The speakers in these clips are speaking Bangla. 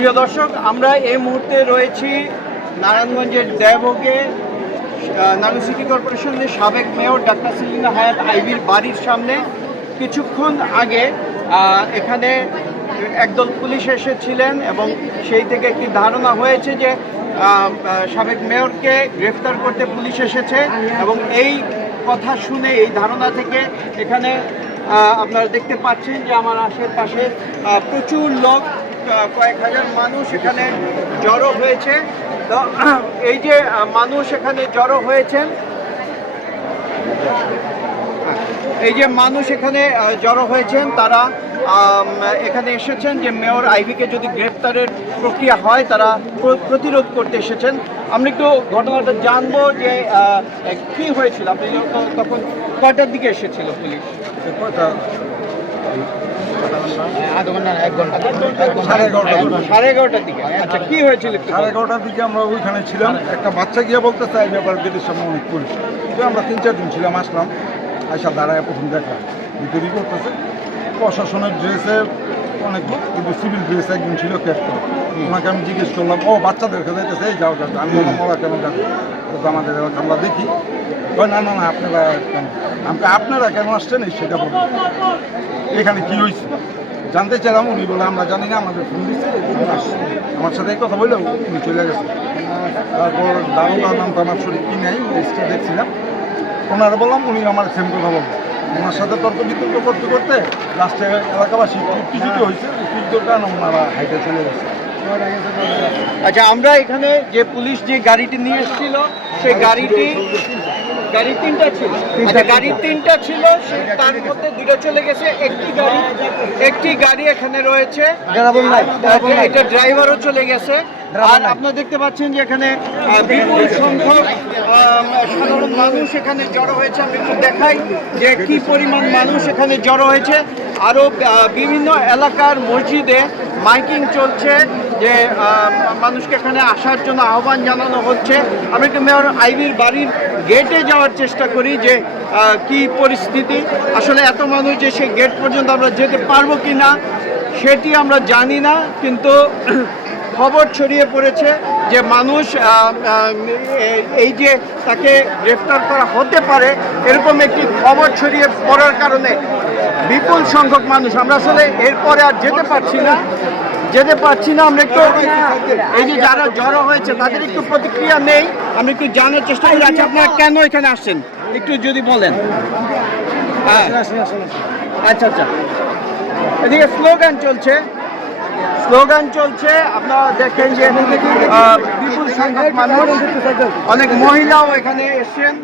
প্রিয় দর্শক, আমরা এই মুহূর্তে রয়েছি নারায়ণগঞ্জের দেবভোগে নারায়ণ সিটি কর্পোরেশনের সাবেক মেয়র ডাক্তার সেলিনা হায়াৎ আইভীর বাড়ির সামনে। কিছুক্ষণ আগে এখানে একদল পুলিশ এসেছিলেন এবং সেই থেকে একটি ধারণা হয়েছে যে সাবেক মেয়রকে গ্রেফতার করতে পুলিশ এসেছে এবং এই কথা শুনে এই ধারণা থেকে এখানে আপনারা দেখতে পাচ্ছেন যে আমার আশেপাশে প্রচুর লোক, কয়েক হাজার মানুষ এখানে জড়ো হয়েছে। তো এই যে মানুষ এখানে জড়ো হয়েছেন, এই যে মানুষ এখানে জড়ো হয়েছেন তারা এখানে এসেছেন যে মেয়র আইভীকে যদি গ্রেফতারের প্রক্রিয়া হয় তারা প্রতিরোধ করতে এসেছেন। আমরা একটু ঘটনাটা জানবো যে কি হয়েছিল। আপনি তখন কয়টার দিকে এসেছিল পুলিশ? সাড়ে এগারোটার দিকে। আচ্ছা, কি হয়েছিল? সাড়ে এগারোটার দিকে আমরা ওইখানে ছিলাম। একটা বাচ্চা গিয়ে বলতেছে এই ব্যাপার গেটের সামনে অনেক পুলিশ। তো আমরা 3-4 দিন ছিলাম, আসলাম, আইসা দাঁড়ায় প্রথম দেখলাম ভিতরেই করতেছে। প্রশাসনের ড্রেসে অনেক লোক, কিন্তু সিভিল ড্রেসে একজন ছিল ক্যাপ্টেন। ওনাকে আমি জিজ্ঞেস করলাম, ও বাচ্চাদেরকে যাইতেছে, এই যাও যাচ্ছে। আমি বললাম ওরা কেন যাবে, তো আমাদের এলাকা আমরা দেখি। না না না, আপনারা কেন, আপনারা কেন আসছেন এই সেটা বলুন, এখানে কী হয়েছে জানতে চাইলাম। উনি বলে আমরা জানি না, আমাদের ফোন দিচ্ছে, আমার সাথে এই কথা বললে উনি চলে গেছে। তারপর দারোগার নাম তো আমার শরীর কি নেই, লিস্টটা দেখছিলাম, ওনারা বললাম, উনি আমার সেম কথা বলবেন। ওনার সাথে তর্ক বিতর্ক করতে করতে লাস্টে এলাকাবাসী কিছুতে হয়েছে, কিছুর কারণে ওনারা হাইটে চলে গেছে। আচ্ছা, আমরা এখানে যে পুলিশ যে গাড়িটি নিয়ে এসেছিল সেই গাড়ি তিনটা ছিল। আচ্ছা, গাড়ি তিনটা ছিল, তার মধ্যে দুটো চলে গেছে। একটি গাড়ি এখানে রয়েছে, এটা ড্রাইভারও চলে গেছে। আর আপনারা দেখতে পাচ্ছেন যে এখানে বিপুল সংখ্যক সাধারণ মানুষ এখানে জড়ো হয়েছে। আমি একটু দেখাই যে কি পরিমাণ মানুষ এখানে জড়ো হয়েছে। আরও বিভিন্ন এলাকার মসজিদে মাইকিং চলছে যে মানুষকে এখানে আসার জন্য আহ্বান জানানো হচ্ছে। আমি একটু মেয়র আইভীর বাড়ির গেটে যাওয়ার চেষ্টা করি যে কি পরিস্থিতি। আসলে এত মানুষ যে সেই গেট পর্যন্ত আমরা যেতে পারবো কি না সেটি আমরা জানি না, কিন্তু খবর ছড়িয়ে পড়েছে যে মানুষ এই যে তাকে গ্রেফতার করা হতে পারে এরকম একটি খবর ছড়িয়ে পড়ার কারণে বিপুল সংখ্যক মানুষ, আমরা আসলে এরপরে আর যেতে পারছি না। আমরা একটু এই যে যারা জড়ো হয়েছে তাদের একটু প্রতিক্রিয়া নেই, আমরা একটু জানার চেষ্টা করি। আচ্ছা, আপনারা কেন এখানে আসছেন একটু যদি বলেন। হ্যাঁ, আচ্ছা, এদিকে স্লোগান চলছে, আপনারা দেখেন যে বিপুল সংখ্যক মানুষ, অনেক মহিলাও এখানে এসছেন।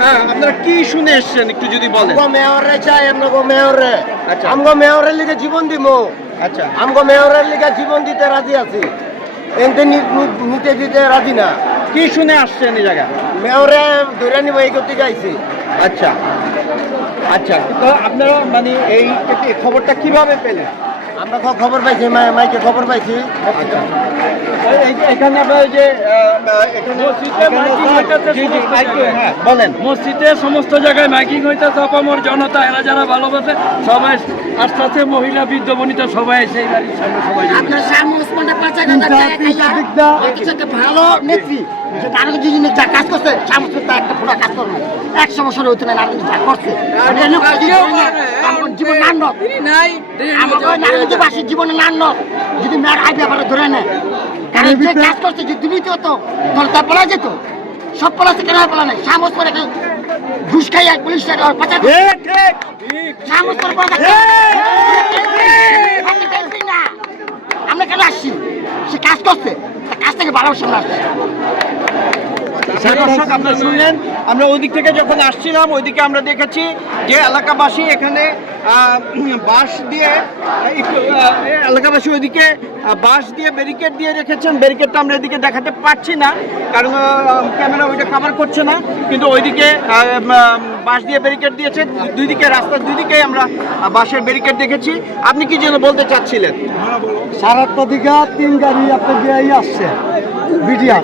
হ্যাঁ, আপনারা কি শুনে এসছেন একটু যদি বলেন। মেয়রে চাই, আমগো মেয়রে। আচ্ছা, আমগো মেয়রের লিগে জীবন দিমু। আচ্ছা, আমগো মেয়রের লিগে জীবন দিতে রাজি আছি, এনতে নিতে দিতে রাজি না। কি শুনে আসছেন এই জায়গা? মেয়রে ধরে নিব এই করতে গাইছি। আচ্ছা, তো আপনারা মানে এই খবরটা কিভাবে পেলেন? আমরা খবর পাইছি, মাইকে খবর পাইছি। এখানে আপনার যে বলেন, মসজিদে সমস্ত জায়গায় মাইকিং হইতেছে, অপামর জনতা এরা যারা ভালোবাসে সবাই আস্তে আস্তে, মহিলা বৃদ্ধ বনিতা সবাই সেই বাড়ির সামনে সবাই। আপনার ভালো নেত্রী যা কাজ করছে, একটা পুরো কাজ করবে 100 বছর হইতে না করছে জীবন নান্ন আমাকে জীবনে নান্ন। যদি মেয়ের আইডিয়া ভালো ধরে নেয়, কারণ যে কাজ করছে যদি দুর্নীতি হতো তাহলে তা বলা যেত। সব পলাছে কেন বলা নাই, সামস করে ঘুষ খাই আর পুলিশ সামস করে আমরা কেন আসছি, সে কাজ করছে, কাজ থেকে ভালোবাসা আসছে। দর্শক, আপনারা শুনলেন, আমরা ওই দিক থেকে যখন আসছিলাম ওইদিকে আমরা দেখেছি যে এলাকাবাসী এখানে বাঁশ দিয়ে এলাকাবাসী ওইদিকে বাঁশ দিয়ে ব্যারিকেড দিয়ে রেখেছেন। ব্যারিকেডটা আমরা এদিকে দেখাতে পারছি না কারণ ক্যামেরা ওইটা কভার করছে না, কিন্তু ওইদিকে বাঁশ দিয়ে ব্যারিকেড দিয়েছে। দুই দিকে, রাস্তার দুই দিকে আমরা বাঁশের ব্যারিকেড দেখেছি। আপনি কি যেন বলতে চাচ্ছিলেন? 7:30 দিকে 3 গাড়ি আপনার দিয়ে আসছে বিডিয়া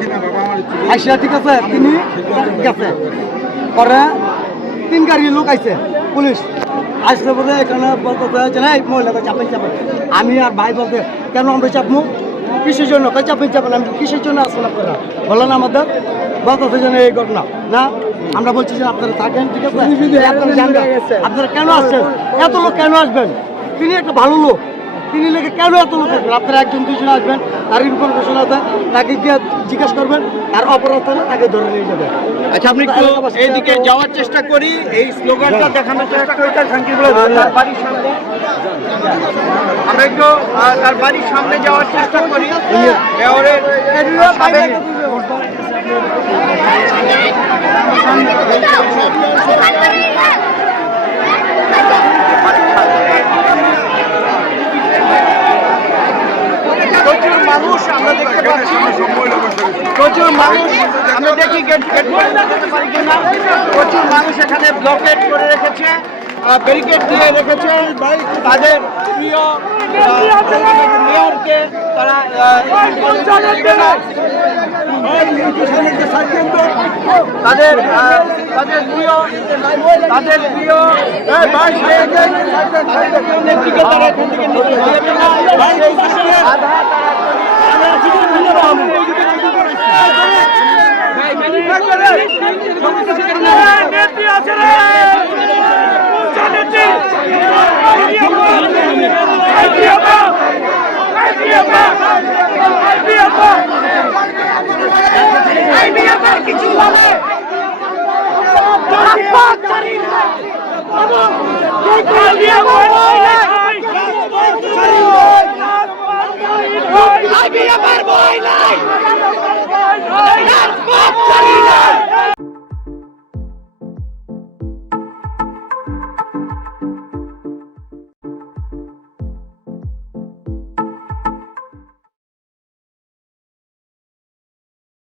আইসা, ঠিক আছে, তিনি ঠিক আছে পরে 3 গাড়ি লোক আইছে পুলিশ আসলে বলে এখানে বলতে মহিলা চাপেন। আমি আর ভাই বলতে কেন আমরা চাপমু, কিসের জন্য কই চাপেন চাপেন আমি কিসের জন্য আসছেন আপনারা বলেন আমাদের বলতেছে যেন এই ঘটনা না আমরা বলছি যে আপনারা থাকেন ঠিক আছে আপনারা জানবেন আপনারা কেন আসছেন এত লোক কেন আসবেন তিনি একটা ভালো লোক তিনি লেগে কেন এত লোক আসবেন আপনারা একজন দুজন আসবেন তার ইনফরমেশন আছে তাকে গিয়ে জিজ্ঞেস করবেন আর অপরাধ হলে তাকে ধরে নিয়ে যাবেন আচ্ছা আপনি একটু এইদিকে যাওয়ার চেষ্টা করি এই স্লোগানটা দেখানোর চেষ্টা করি তার বাড়ির সামনে আমরা একটু তার বাড়ির সামনে যাওয়ার চেষ্টা করি মেয়রের সাবেক প্রচুর মানুষ আমরা দেখতে পাচ্ছি প্রচুর মানুষ আমরা দেখি গেট পারি কিনা প্রচুর মানুষ এখানে ব্লকেট করে রেখেছে ব্যারিকেড দিয়ে রেখেছে তাদের প্রিয় মেয়রকে তারা তাদের তাদের প্রিয় নেত্রীকে তারা এখান থেকে নিতে দেবে না আধা I be a bad boy,